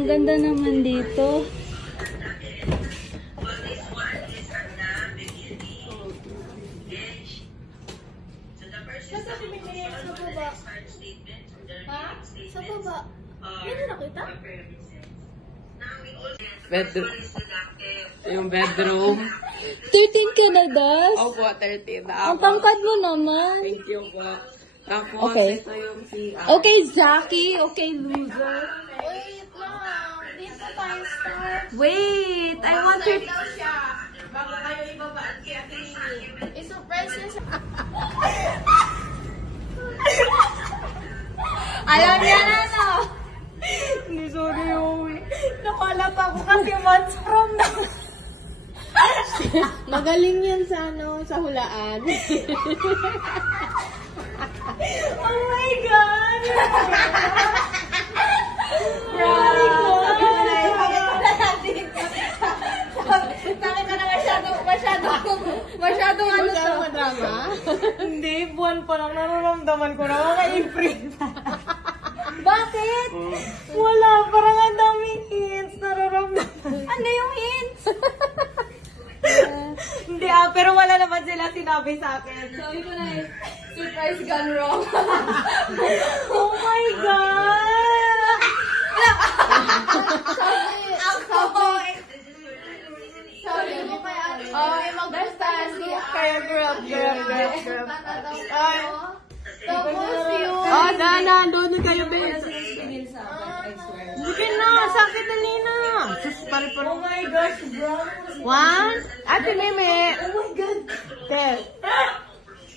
Ang ganda naman dito. Ha? Sa baba. Hindi nakita? Bedroom. Yung bedroom. 13 ka na, Das? Opo, 13. Ang tangkad mo naman. Thank you po. Tapos, Okay. ito yung CR. Okay, Zaki. Okay, loser. Wait lang. Dito tayo start. Wait, I want to... daw siya. Bago kayo ibabaan kay Ate Lily. I-surprise niya siya. Alam niya na, no? Hindi, sorry, Owi. Nakalap ako kasi months from now. Magaling yan sa sa hulaan. Oh my God! Bakit ka na masyadong ano to? Madrama? Hindi, buwan pa lang nararamdaman ko na mga April. Bakit? Wala, parang ang daming hints nararamdaman. Ano yung hints? Hindi pero wala naman sila sinabi sa akin. Sabi ko na surprise gone wrong. Oh my God! Sabi mo kaya Mag-basta kaya grab. tapos yun. Doon kayo, babe. Sige na, sakit dali na. Oh my gosh, bro. One. Ate Meme. Oh my God. Ten.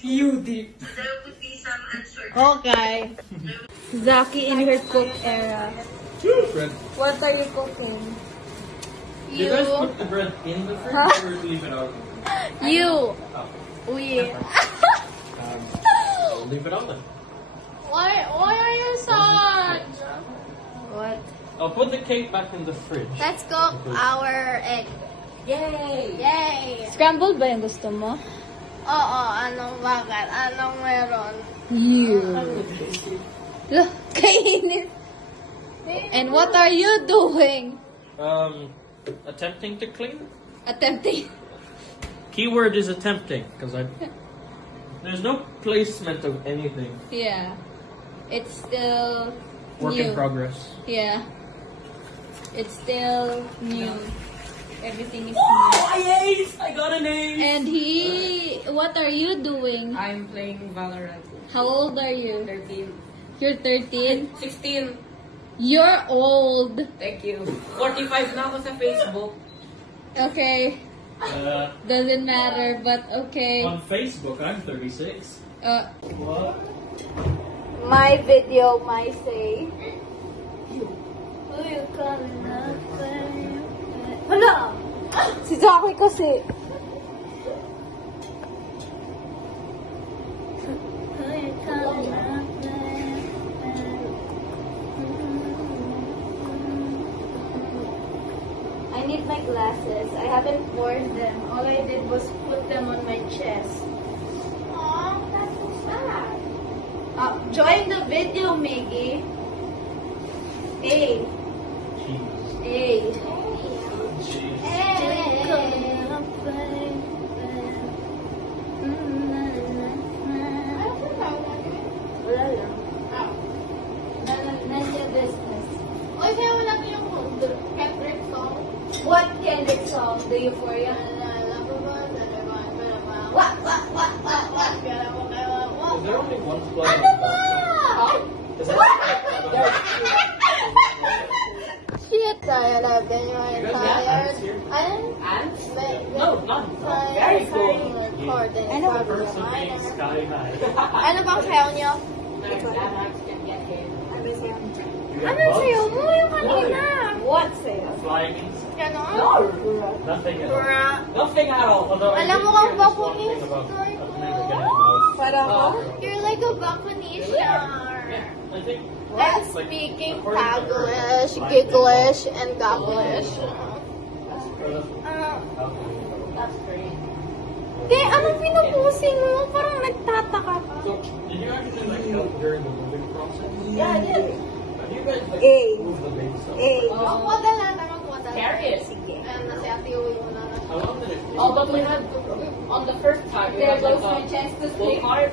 You did. Okay. Zaki in her cook era. Bread. What are you cooking? Do you guys put the bread in the fridge or leave it out? You. Oh. We. I'll leave it out then. Why are you sad? What? I'll put the cake back in the fridge. Let's cook our egg. Yay! Yay! Scrambled ba yung gusto mo? Oo, bakit? Anong meron? You. Look, kainin. And what are you doing? Attempting to clean? Attempting. Keyword is attempting, because there's no placement of anything. Yeah. It's still Work new. in progress. Yeah. It's still new. Everything is new. Yes! I got a name! And what are you doing? I'm playing Valorant. How old are you? 13. You're 13? 16. You're old. Thank you. 45 na ako sa Facebook. Okay. Doesn't matter, but okay. On Facebook, I'm 36. What? My video, my say. Hala! Si Jackie kasi. I need my glasses. I haven't worn them. All I did was put them on my chest. Aw, that's so sad. Join the video, Miggy. Hey. Jeez. Hey. Jeez. Wala lang. None your business. Uy, kaya wala ko yung Kendrick song. What Kendrick song? The Euphoria? What? Is there only one plug? Ano ba? Is that Shit, kaya natin yung You guys have ants here? Ants? No, none. Very cool. recording. Ano ba? Person being sky high. Ano bang sayaw niyo? Ano sayaw mo? Yung kanina. What say? Flying insect. Ganon? Nothing at all. Nothing at all. Although I Alam did mo kung hear this one bakunis thing about ko. American mouse. Para ko? You're like a Bakunesian. I think I'm speaking Taglish, Giglish, and Gaglish. That's great. Hindi, anong pinupusin mo? Parang nagtataka ka. So, did you actually like help during the moving process? Yeah, I did. You guys like A. move the base. A. Mag-model na, mag-model. Carry it. Sige. Ayan na si Ate Uy mo na. How long did it take? Oh, but we had on the first time we There had goes like my chance to a full sleep. card.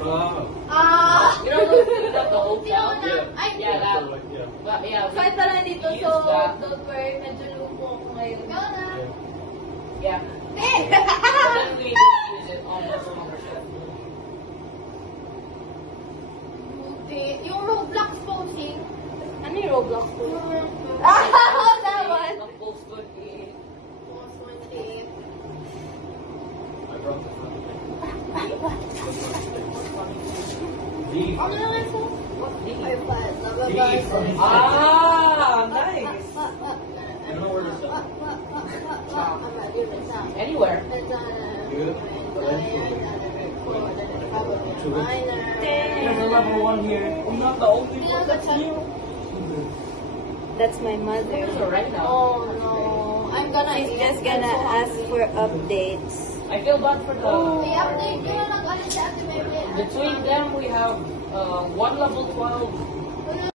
Ah! You know those things that the old Hindi ako town? na. Ay, Yeah, that. Yeah. But yeah, we Kahit pala dito, used so that. don't worry, medyo lupo ako ngayon. Ikaw na. Yeah. Eh! But then we didn't use it on the summer shift. Buti. Yung Roblox posing. Ano yung Roblox po? Ah! That one. The post would be Post one day. I brought the fun. Ano lang ito? Ay, pa. Nababasa. Ah, nice. I don't know where to start. I'm not doing that. Anywhere. Good. There's a level 1 here. I'm not the only one that's new. That's my mother. So right now, Oh no. I'm gonna She's just gonna ask for updates. I feel bad for the. I-update ko na nag-alis sa Ate Bebe. Between them, we have one level 12